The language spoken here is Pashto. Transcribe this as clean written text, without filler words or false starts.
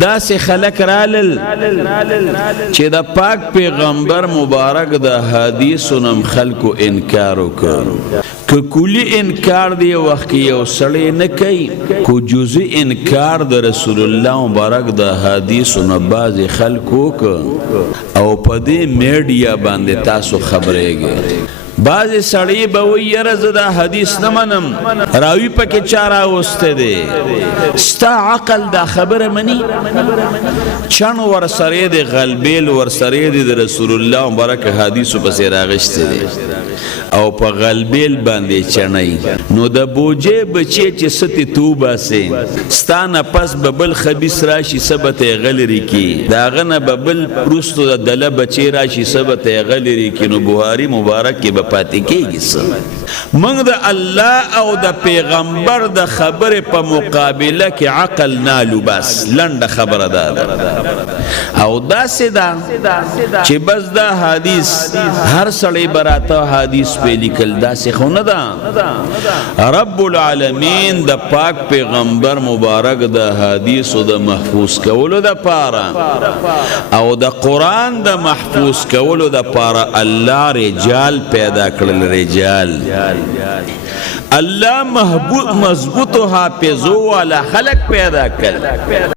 داسې خلک رالل چې د پاک پیغمبر مبارک د حدیثو نم خلکو انکار وکړ که کلی انکار دی وخت یو سړی نه کوي کو جزئی انکار د رسول الله مبارک د حدیثو نه بعض خلکو وکړ او په دې میډیا باندې تاسو خبرېږئ بعض سړی به وی یره زه دا حدیث نه منم راوی پکې چا راوستی دی ستا عقل دا خبره مني چڼ ورسره دی غلبیل ورسره دی د رسول الله مبارک حدیثو پسې راغشتی دی او په غلبیل باندې چڼی نو د بوجې بچی چې ستې توباسې ستا نه پس به بل خبیث راشي څه به ته یې غلري کي د هغه نه به بل وروستو د دله بچی راشي څه به ته یې غلري کي نو بخاري مبارک کې به پاتې کېږي څه موږ د الله او د پیغمبر د خبرې په مقابله کې عقل نالو بس لنډه خبره ده او داسې ده چې بس دا حدیث هر سړی براته حدیث په لیکل داسې خو نه ده رب العالمین د پاک پیغمبر مبارک د حدیثو د محفوظ کولو د پاره او د قرآن د محفوظ کولو د پاره الله رجال پیدا کړل رجال الله مضبوط و حافظو والا خلق پیدا کړل